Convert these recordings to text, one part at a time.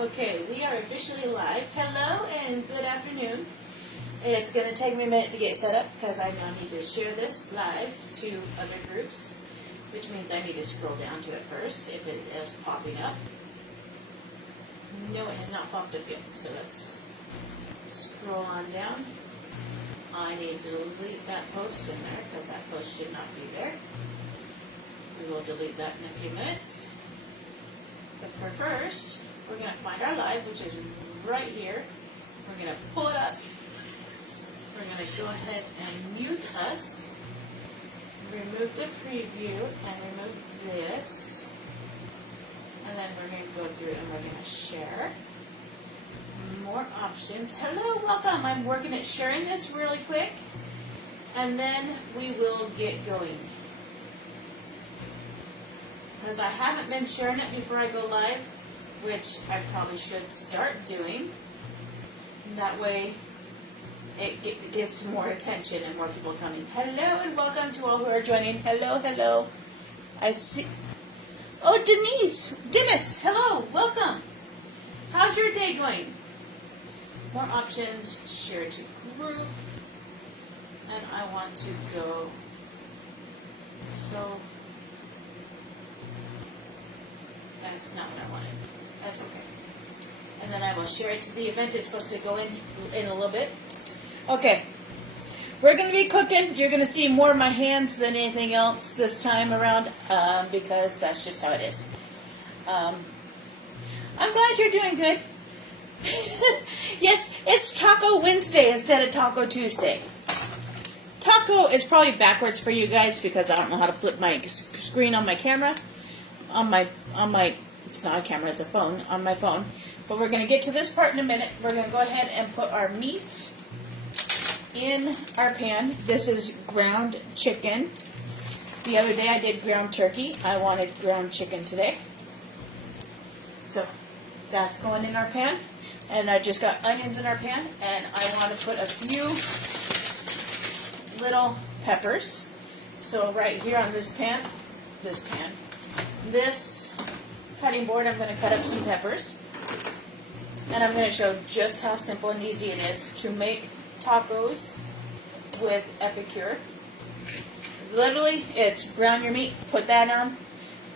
Okay, we are officially live. Hello and good afternoon. It's going to take me a minute to get set up because I now need to share this live to other groups, which means I need to scroll down to it first if it is popping up. No, it has not popped up yet, so let's scroll on down. I need to delete that post in there because that post should not be there. We will delete that in a few minutes. But for first, we're going to find our live, which is right here. We're going to pull it up. We're going to go ahead and mute us. Remove the preview and remove this. And then we're going to go through and we're going to share. More options. Hello, welcome. I'm working at sharing this really quick. And then we will get going. Because I haven't been sharing it before I go live, which I probably should start doing. That way it gets more attention and more people coming. Hello and welcome to all who are joining. Hello, hello. I see. Oh, Dennis, hello, welcome. How's your day going? More options, share to group. And I want to go. So that's not what I wanted. That's okay. And then I will share it to the event. It's supposed to go in a little bit. Okay. We're going to be cooking. You're going to see more of my hands than anything else this time around because that's just how it is. I'm glad you're doing good. Yes, it's Taco Wednesday instead of Taco Tuesday. Taco is probably backwards for you guys because I don't know how to flip my screen on my camera. On my it's not a camera, it's a phone, on my phone. But we're going to get to this part in a minute. We're going to go ahead and put our meat in our pan. This is ground chicken. The other day I did ground turkey. I wanted ground chicken today. So that's going in our pan. And I just got onions in our pan. And I want to put a few little peppers. So right here on this cutting board, I'm going to cut up some peppers. And I'm going to show just how simple and easy it is to make tacos with Epicure. Literally, it's brown your meat, put that on,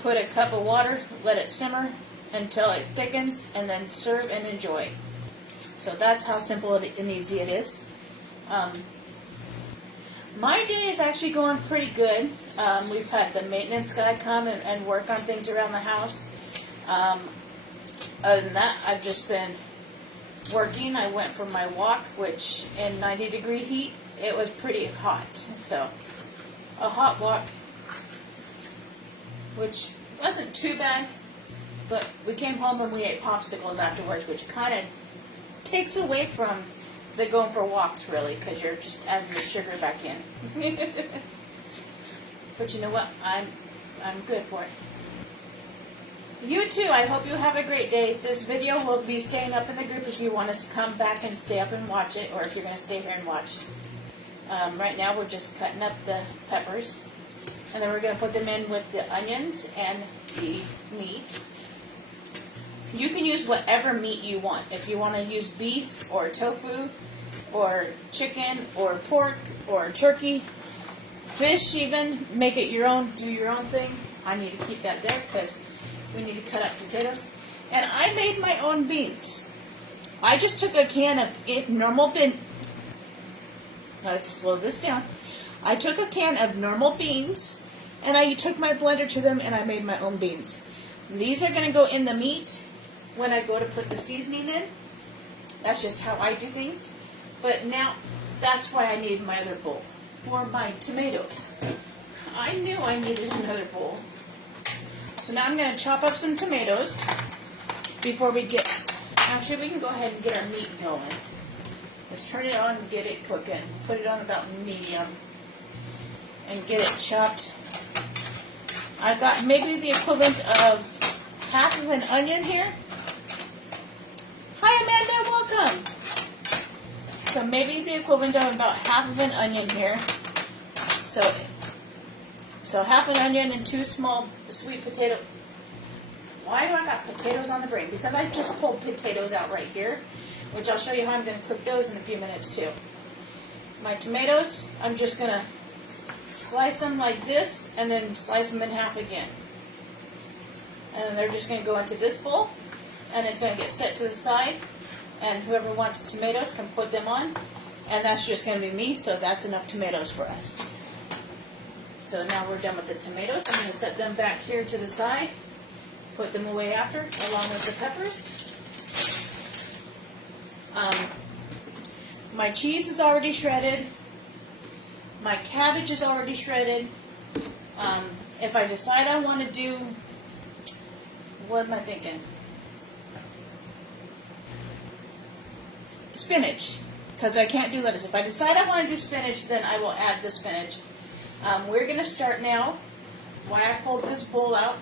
put a cup of water, let it simmer until it thickens, and then serve and enjoy. So that's how simple and easy it is. My day is actually going pretty good. We've had the maintenance guy come and work on things around the house. Other than that, I've just been working. I went for my walk, which in 90-degree heat, it was pretty hot. So, a hot walk, which wasn't too bad, but we came home and we ate popsicles afterwards, which kind of takes away from the going for walks, really, because you're just adding the sugar back in. But you know what? I'm good for it. You too. I hope you have a great day. This video will be staying up in the group if you want us to come back and stay up and watch it, or if you're going to stay here and watch. Right now we're just cutting up the peppers, and then we're going to put them in with the onions and the meat. You can use whatever meat you want. If you want to use beef or tofu or chicken or pork or turkey, fish even, make it your own, do your own thing. I need to keep that there because we need to cut up potatoes. And I made my own beans. I just took a can of normal beans. Let's slow this down. I took a can of normal beans and I took my blender to them and I made my own beans. These are going to go in the meat when I go to put the seasoning in. That's just how I do things. But now, that's why I needed my other bowl for my tomatoes. I knew I needed another bowl. So now I'm going to chop up some tomatoes before we get, actually we can go ahead and get our meat going. Let's turn it on and get it cooking. Put it on about medium and get it chopped. I got maybe the equivalent of half of an onion here. Hi Amanda, welcome. So maybe the equivalent of about half of an onion here. So half an onion and 2 small sweet potato Why do I got potatoes on the brain? Because I just pulled potatoes out right here, which I'll show you how I'm going to cook those in a few minutes too. My tomatoes, I'm just going to slice them like this and then slice them in half again. And then they're just going to go into this bowl and it's going to get set to the side, and whoever wants tomatoes can put them on, and that's just going to be me, so that's enough tomatoes for us. So now we're done with the tomatoes. I'm going to set them back here to the side, put them away after, along with the peppers. My cheese is already shredded. My cabbage is already shredded. If I decide I want to do, what am I thinking? Spinach, because I can't do lettuce. If I decide I want to do spinach, then I will add the spinach. We're going to start now. Why I pulled this bowl out,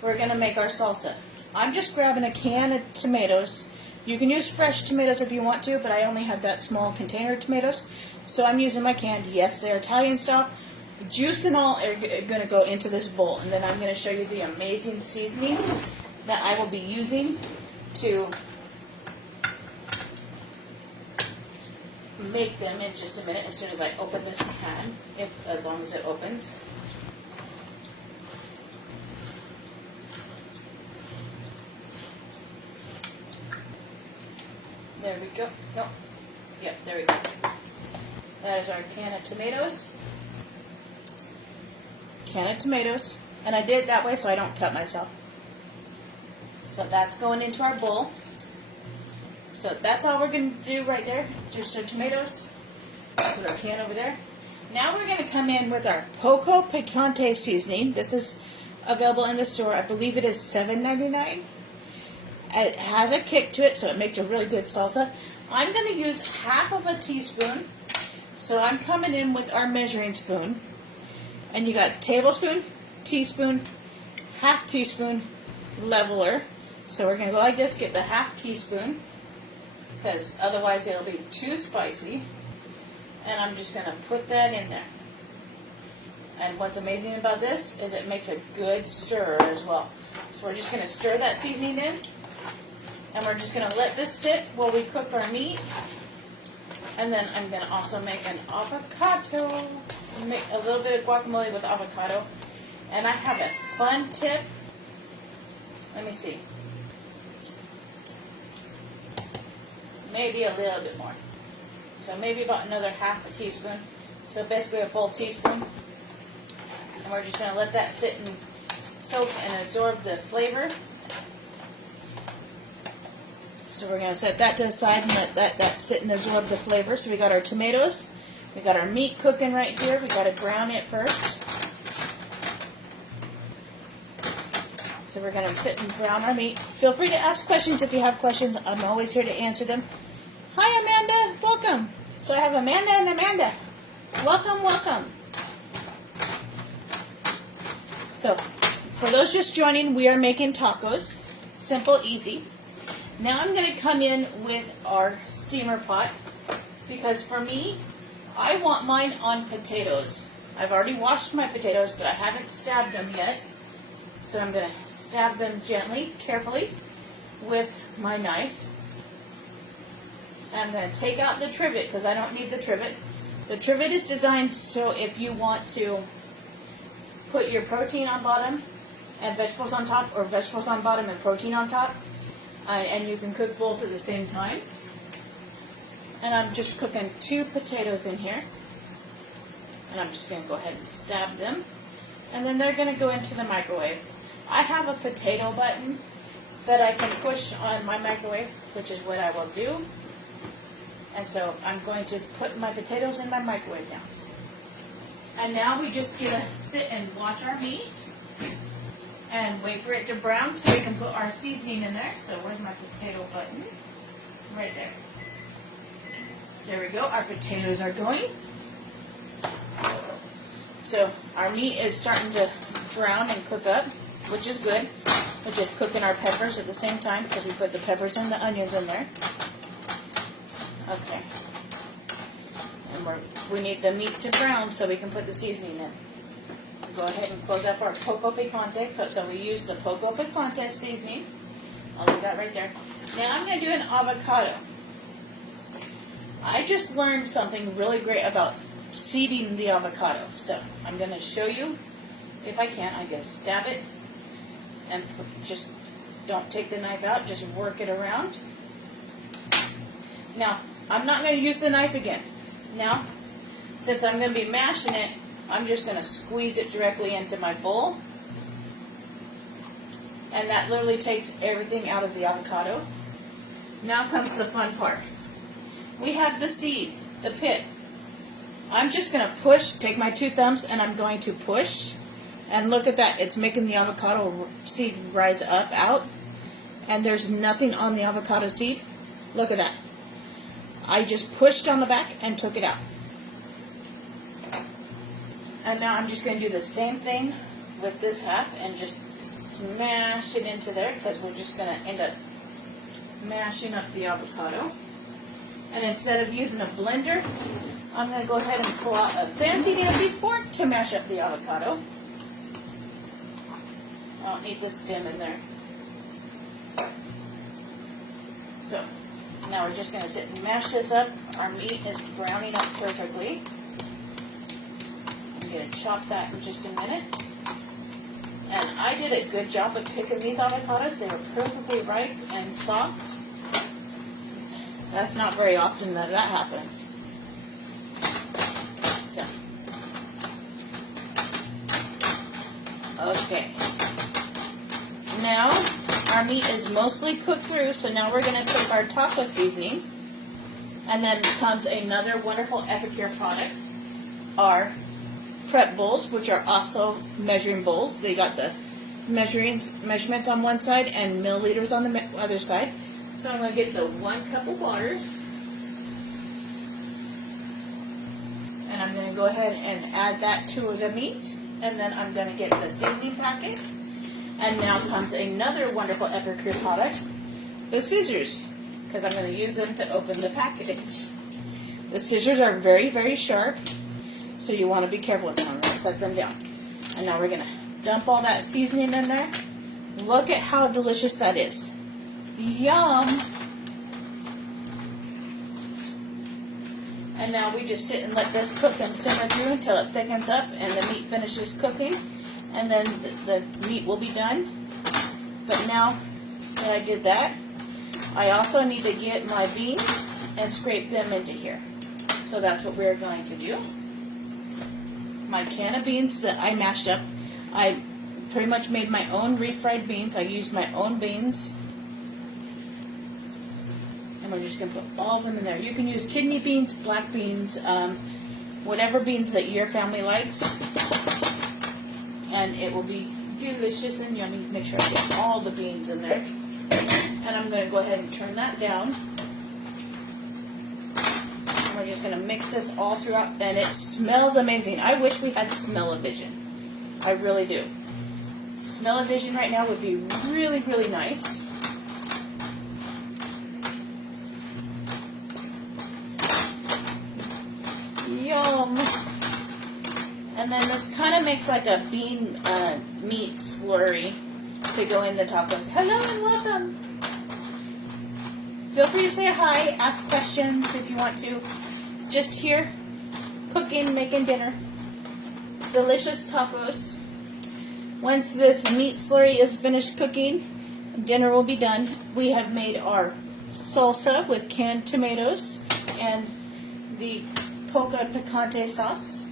we're going to make our salsa. I'm just grabbing a can of tomatoes. You can use fresh tomatoes if you want to, but I only have that small container of tomatoes, so I'm using my canned. Yes, they're Italian style. Juice and all are going to go into this bowl, and then I'm going to show you the amazing seasoning that I will be using to make them in just a minute, as soon as I open this can, as long as it opens. There we go. No. Yep, there we go. That is our can of tomatoes. Can of tomatoes. And I did it that way so I don't cut myself. So that's going into our bowl. So that's all we're going to do right there. Just some tomatoes. Put our can over there. Now we're going to come in with our Poco Picante seasoning. This is available in the store. I believe it is $7.99. It has a kick to it, so it makes a really good salsa. I'm going to use half of a teaspoon. So I'm coming in with our measuring spoon. And you got tablespoon, teaspoon, half teaspoon, leveler. So we're going to go like this, get the half teaspoon, because otherwise it'll be too spicy. And I'm just going to put that in there. And what's amazing about this is it makes a good stir as well. So we're just going to stir that seasoning in. And we're just going to let this sit while we cook our meat. And then I'm going to also make an avocado. Make a little bit of guacamole with avocado. And I have a fun tip. Let me see. Maybe a little bit more. So maybe about another half a teaspoon. So basically a full teaspoon. And we're just going to let that sit and soak and absorb the flavor. So we're going to set that to the side and let that sit and absorb the flavor. So we got our tomatoes. We got our meat cooking right here. We got to brown it first. So we're going to sit and brown our meat. Feel free to ask questions if you have questions. I'm always here to answer them. Hi, Amanda. Welcome. So I have Amanda and Amanda. Welcome, welcome. So for those just joining, we are making tacos. Simple, easy. Now I'm going to come in with our steamer pot, because for me, I want mine on potatoes. I've already washed my potatoes, but I haven't stabbed them yet. So I'm going to stab them gently, carefully, with my knife. And I'm going to take out the trivet, because I don't need the trivet. The trivet is designed so if you want to put your protein on bottom and vegetables on top, or vegetables on bottom and protein on top, and you can cook both at the same time. And I'm just cooking 2 potatoes in here. And I'm just going to go ahead and stab them. And then they're going to go into the microwave. I have a potato button that I can push on my microwave, which is what I will do. And so I'm going to put my potatoes in my microwave now. And now we just get to sit and watch our meat and wait for it to brown so we can put our seasoning in there. So where's my potato button? Right there. There we go. Our potatoes are going. So our meat is starting to brown and cook up, which is good. We're just cooking our peppers at the same time because we put the peppers and the onions in there. Okay. And we need the meat to brown so we can put the seasoning in. go ahead and close up our Poco Picante. So we use the Poco Picante seasoning. I'll leave that right there. Now I'm going to do an avocado. I just learned something really great about seeding the avocado. So I'm going to show you, if I can, I'm going to stab it and just don't take the knife out, just work it around. Now, I'm not going to use the knife again. Now, since I'm going to be mashing it, I'm just going to squeeze it directly into my bowl. And that literally takes everything out of the avocado. Now comes the fun part. We have the seed, the pit. I'm just going to push, take my two thumbs, and I'm going to push. And look at that, it's making the avocado seed rise up, out. And there's nothing on the avocado seed. Look at that. I just pushed on the back and took it out. And now I'm just going to do the same thing with this half and just smash it into there, because we're just going to end up mashing up the avocado. And instead of using a blender, I'm going to go ahead and pull out a fancy-dancy fork to mash up the avocado. I don't need the stem in there. So, now we're just going to sit and mash this up. Our meat is browning up perfectly. I'm going to chop that in just a minute. And I did a good job of picking these avocados. They were perfectly ripe and soft. That's not very often that happens. So, okay. Now, our meat is mostly cooked through, so now we're going to take our taco seasoning. And then comes another wonderful Epicure product, our prep bowls, which are also measuring bowls. They got the measurements on one side and milliliters on the other side. So I'm going to get the 1 cup of water, and I'm going to go ahead and add that to the meat, and then I'm going to get the seasoning packet. And now comes another wonderful Epicure product, the scissors, because I'm going to use them to open the package. The scissors are very, very sharp, so you want to be careful with them. I'm going to set them down. And now we're going to dump all that seasoning in there. Look at how delicious that is. Yum! And now we just sit and let this cook and simmer through until it thickens up and the meat finishes cooking. And then the meat will be done. But now that I did that, I also need to get my beans and scrape them into here. So that's what we're going to do. My can of beans that I mashed up, I pretty much made my own refried beans. I used my own beans. And we're just going to put all of them in there. You can use kidney beans, black beans, whatever beans that your family likes. And it will be delicious and yummy. Make sure I get all the beans in there. And I'm going to go ahead and turn that down. And we're just going to mix this all throughout. And it smells amazing. I wish we had smell-o-vision. I really do. Smell-o-vision right now would be really, really nice. Yum! And then this kind of makes like a bean meat slurry to go in the tacos. Hello and welcome! Feel free to say hi, ask questions if you want to. Just here, cooking, making dinner. Delicious tacos. Once this meat slurry is finished cooking, dinner will be done. We have made our salsa with canned tomatoes and the Poco Picante sauce.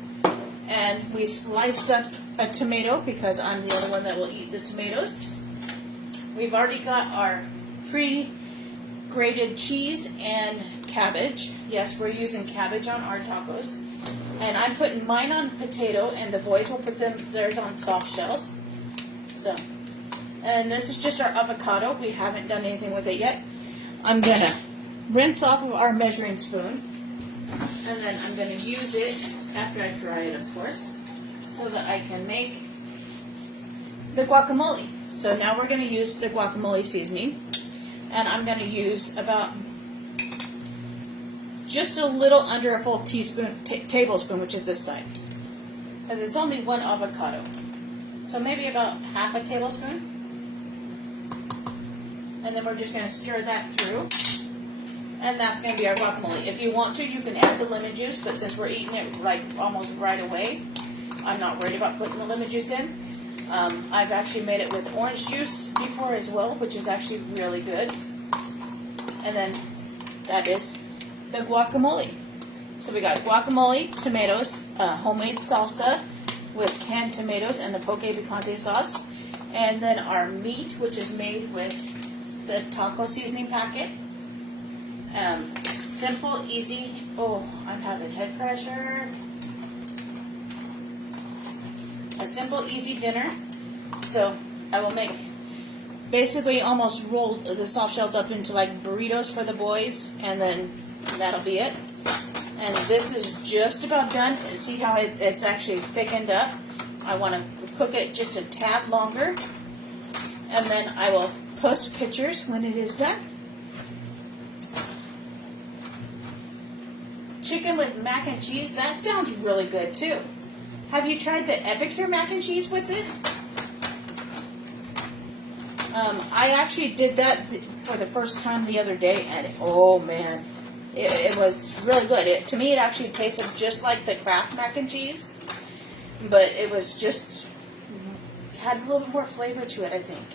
And we sliced up a tomato because I'm the only one that will eat the tomatoes. We've already got our pre-grated cheese and cabbage. Yes, we're using cabbage on our tacos. And I'm putting mine on potato, and the boys will put theirs on soft shells. So, and this is just our avocado. We haven't done anything with it yet. I'm going to rinse off of our measuring spoon. And then I'm going to use it, after I dry it of course, so that I can make the guacamole. So now we're going to use the guacamole seasoning. And I'm going to use about just a little under a full tablespoon, which is this side. because it's only one avocado. So maybe about half a tablespoon. And then we're just going to stir that through. And that's going to be our guacamole. If you want to, you can add the lemon juice, but since we're eating it like almost right away, I'm not worried about putting the lemon juice in. I've actually made it with orange juice before as well, which is actually really good. And then that is the guacamole. So we got guacamole, tomatoes, homemade salsa with canned tomatoes and the poke picante sauce. And then our meat, which is made with the taco seasoning packet. Simple, easy. Oh, I'm having head pressure. A simple, easy dinner. So I will make basically almost roll the soft shells up into like burritos for the boys, and then that'll be it. And this is just about done. See how it's actually thickened up. I want to cook it just a tad longer, and then I will post pictures when it is done. Chicken with mac and cheese, that sounds really good too. Have you tried the Epicure mac and cheese with it? I actually did that for the first time the other day, and oh man, it was really good. To me, it actually tasted just like the Kraft mac and cheese, but it was just, had a little bit more flavor to it, I think.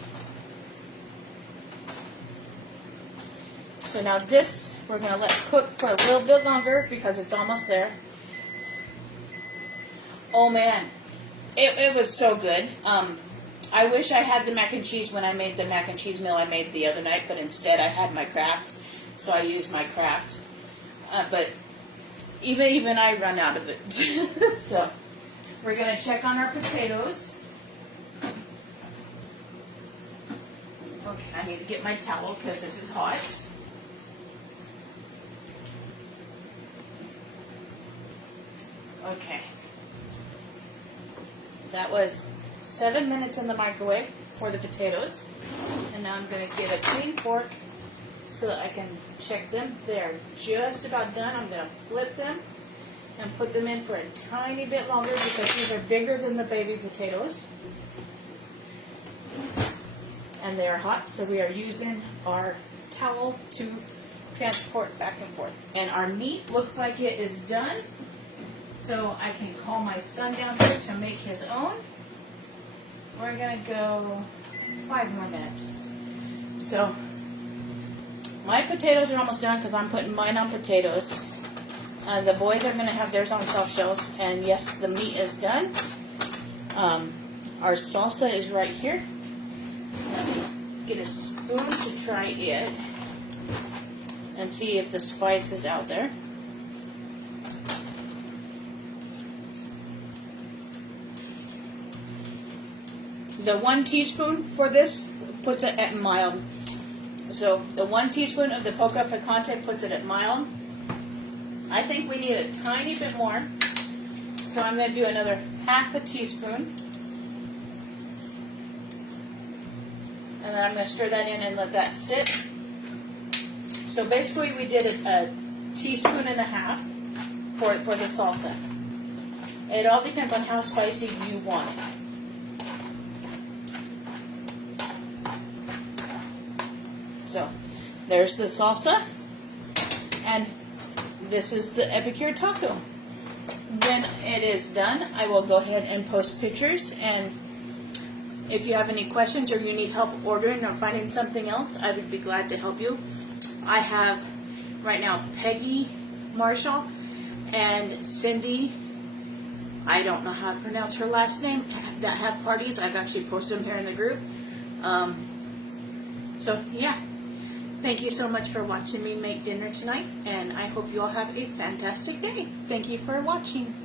So now this, we're going to let cook for a little bit longer because it's almost there. Oh man, it was so good. I wish I had the mac and cheese when I made the mac and cheese meal I made the other night, but instead I had my Kraft, so I used my Kraft. But even I run out of it. So we're going to check on our potatoes. Okay, I need to get my towel because this is hot. Okay. That was 7 minutes in the microwave for the potatoes. And now I'm going to get a clean fork so that I can check them. They're just about done. I'm going to flip them and put them in for a tiny bit longer because these are bigger than the baby potatoes. And they are hot, so we are using our towel to transport back and forth. And our meat looks like it is done. So I can call my son down here to make his own. We're going to go 5 more minutes. So my potatoes are almost done because I'm putting mine on potatoes. The boys are going to have theirs on soft shells. And yes, the meat is done. Our salsa is right here. Get a spoon to try it and see if the spice is out there. The 1 teaspoon for this puts it at mild. So the 1 teaspoon of the poke picante puts it at mild. I think we need a tiny bit more. So I'm going to do another half a teaspoon. And then I'm going to stir that in and let that sit. So basically we did a teaspoon and a half for the salsa. It all depends on how spicy you want it. So there's the salsa, and this is the Epicure taco. When it is done, I will go ahead and post pictures, and if you have any questions or you need help ordering or finding something else, I would be glad to help you. I have right now Peggy Marshall and Cindy, I don't know how to pronounce her last name, that have parties. I've actually posted them here in the group. So yeah. Thank you so much for watching me make dinner tonight, and I hope you all have a fantastic day. Thank you for watching.